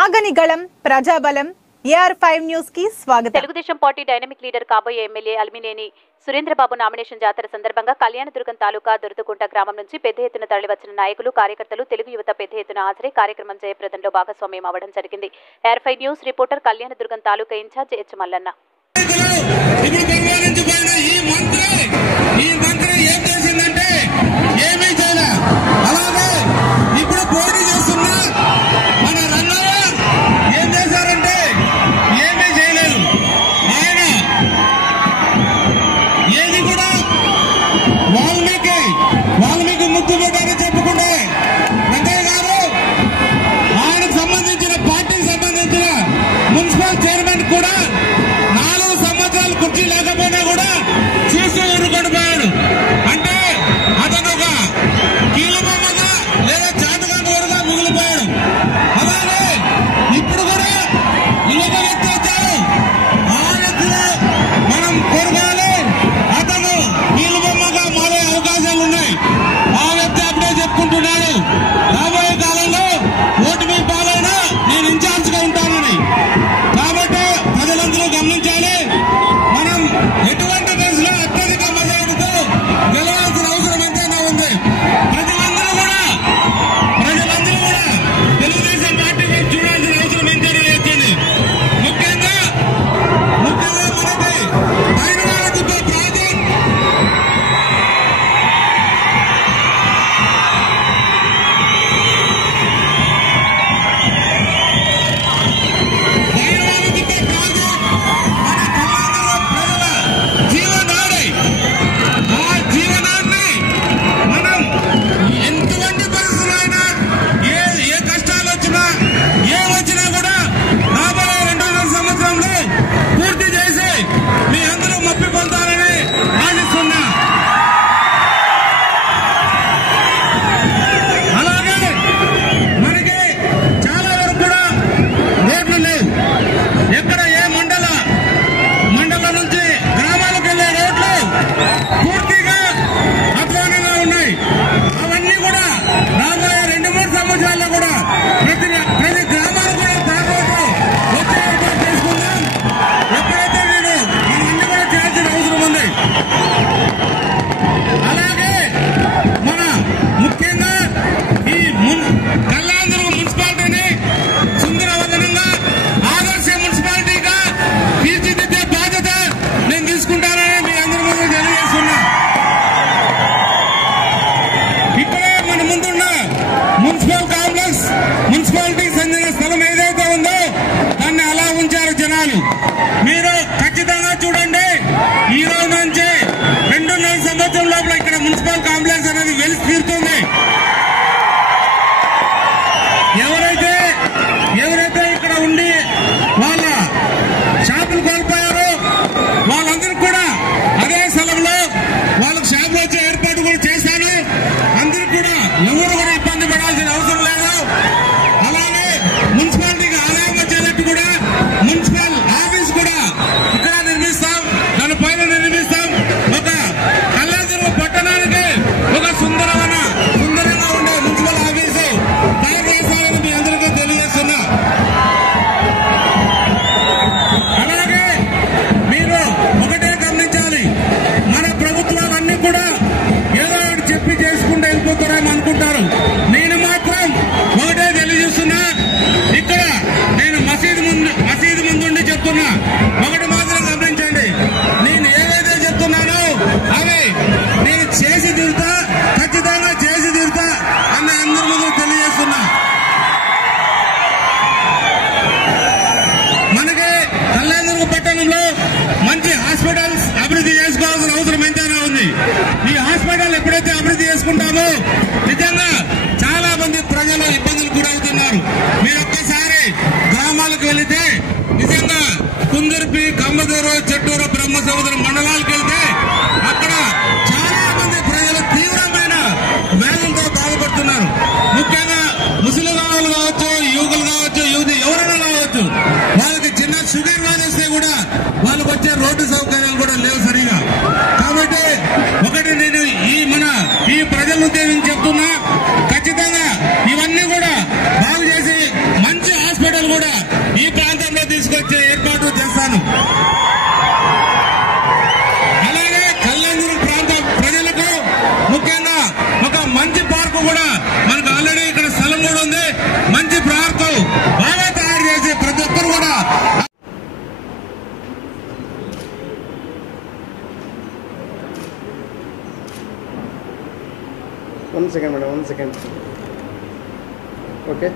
ఆగనిగళం ప్రజాబలం AR5 news కి స్వాగతం. Telugu Desam party dynamic leader కాబోయే ఎమ్మెల్యే అలిమినేని సురేంద్రబాబు నామినేషన్ జాతర సందర్భంగా కళ్యాణదుర్గం తాలూకా దొరతకుంట గ్రామం నుంచి పెద్ద ఎత్తున తరలివచ్చిన నాయకులు కార్యకర్తలు తెలుగు యువత పెద్ద ఎత్తున హాజరై కార్యక్రమం జయప్రదంలో భాగస్వామ్యం అవ్వడం జరిగింది. AR5 న్యూస్ రిపోర్టర్ కళ్యాణదుర్గం తాలూకా ఇన్ఛార్జ్ హెచ్ మల్లన్న. వాల్మీకి ముక్కుబడ్డారని చెప్పుకుంటే వెంకయ్య గారు ఆయనకు సంబంధించిన పార్టీకి సంబంధించిన మున్సిపల్ చైర్మన్ కూడా 4 సంవత్సరాలు కుర్చీ లేకపోయినా కూడా చూస్తూ ఊరుకొనిపోయాడు. అంటే అతను ఒక కీలబొమ్మగా లేదా చాటుగానుగా మిగిలిపోయాడు. అలాగే ఇప్పుడు కూడా ఇంకొక వ్యక్తి వచ్చారు, ఆయనకు మనం కోరుకోవాలి. అతను కీలబొమ్మగా మారే అవకాశాలు ఉన్నాయి. ఆ వ్యక్తి అప్పుడే చెప్పుకుంటున్నాడు, రాబోయే కాలంలో ఓటమి పాలైనా నేను ఇన్ఛార్జ్ గా ఉంటానని. కాబట్టి ప్రజలందరూ గమనించాలి, మనం ఎటువంటి దశలో అత్యధిక మెజారిటీతో గెలవాల్సిన అవసరం ఎంతైనా ఉంది. ప్రజలందరూ కూడా తెలుగుదేశం పార్టీ వైపు చూడాల్సిన అవసరం ఎంతైనా వచ్చింది. ముఖ్యంగా మనకి హైదరాబాద్ ప్రాజెక్ట్ మున్సిపాలిటీకి చెందిన స్థలం ఏదైతే ఉందో దాన్ని అలా ఉంచారు జనాలు. మీరు ఖచ్చితంగా చూడండి, ఈ రోజు నుంచి 2.5 సంవత్సరం లోపల ఇక్కడ మున్సిపల్ కాంప్లెక్స్ అనేది వెలిసి తీరుతుంది. ఎవరైతే ఇక్కడ ఉండి వాళ్ళ షాపులు కోల్పోయారో వాళ్ళందరూ కూడా అదే స్థలంలో వాళ్ళకు షాపులు వచ్చే ఏర్పాటు కూడా చేశాను. అందరూ కూడా ఎవరు కూడా ఇబ్బంది పడాల్సిన అవసరం లేదు. అలాగే మున్సిపాలిటీకి ఆదాయం వచ్చేటట్టు కూడా మున్సిపల్ ఆఫీస్ కూడా ఇక్కడ నిర్మిస్తాం, దాని పైన నిర్మిస్తాం. ఒక కళ్యాణదుర్గం పట్టణానికి ఒక సుందరంగా ఉండే మున్సిపల్ ఆఫీసు తయారు చేస్తారని మీ అందరికీ తెలియజేస్తున్నా. అలాగే మీరు ఒకటే గమనించాలి, మన ప్రభుత్వాలన్నీ కూడా ఏదో ఒకటి చెప్పి చేసుకుంటూ వెళ్ళిపోతారని అనుకుంటారు. నేను మాత్రం ఒకటే తెలియజేస్తున్నా, ఇక్కడ నేను మసీదు ముందుండి చెప్తున్నా, ఒకటి మాత్రం గమనించండి, నేను ఏదైతే చెప్తున్నానో అవి నేను చేసి తీరుతా, ఖచ్చితంగా చేసి తీరుతా అని అందరి ముందు తెలియజేస్తున్నా. మనకి కళ్యాణదుర్గం పట్టణంలో మంచి హాస్పిటల్స్ అభివృద్ధి చేసుకోవాల్సిన అవసరం ఎంతైనా ఉంది. ఈ హాస్పిటల్ ఎప్పుడైతే అభివృద్ధి చేసుకుంటామో నిజంగా చాలా మంది ప్రజలు ఇబ్బందులు గురవుతున్నారు. మీరు ఒక్కసారి గ్రామాలకు వెళితే నిజంగా కుందుర్పి, కమ్మదూరు, చెట్టూరు, బ్రహ్మసముద్రం మండలాలకు వెళ్తే అక్కడ చాలా మంది ప్రజలు తీవ్రమైన వ్యాధులతో బాధపడుతున్నారు. ముఖ్యంగా ముసలి వాళ్ళు కావచ్చు, యువకులు కావచ్చు, యువతి ఎవరైనా కావచ్చు, వాళ్ళకి చిన్న షుగర్ వ్యాధి వస్తే కూడా వాళ్ళకు వచ్చే రోడ్డు సౌకర్యాలు కూడా లేవు సరిగా. కాబట్టి ఒకటి నేను ఈ ప్రజలను ఉద్దేశించి చెప్తున్నా, 1 second, madam. 1 second. Okay.